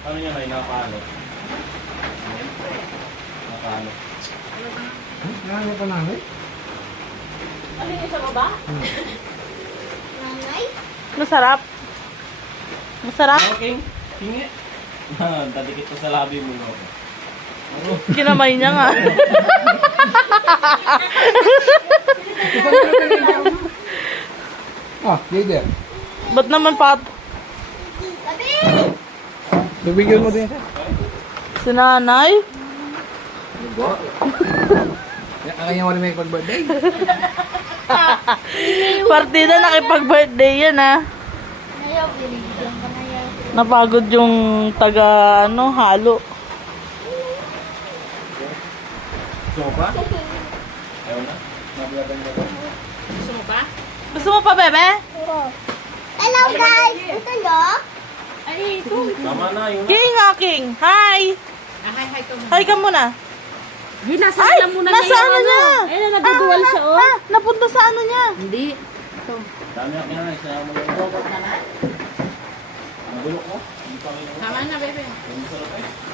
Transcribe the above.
Ano niya na inapalo? Napalo. Ano pa nanay? Ano yung sa baba? Nanay? Masarap. Masarap. Okay. Hingi. Tadikit ko sa labi mo. No? Kinamay niya nga. Leader. Ba't naman Pat? Bibigyan mo din siya. Si nanay? Kaya mo rin may pag-birthday. Partida nakipag-birthday yan ah. Ayaw, binigyan ko na yan. Napagod yung taga halo. Sopa? Ayaw na. Nabiyatan niya ba? Gusto mo pa? Gusto mo pa, bebe? Hello guys! Ito nyo? Ay, ito. Tama na, yun na. King King! Hi! Hi ka muna. Hi ka muna. Yun, nasa Ay! muna Nasa ano niya? Ayun, nagdudual siya, oh. Napunta sa ano niya? Hindi. Dami ako na. Isa mo lang. Nagulok mo? Hindi pa rin ako. Tama na, bebe. Ang sarap eh.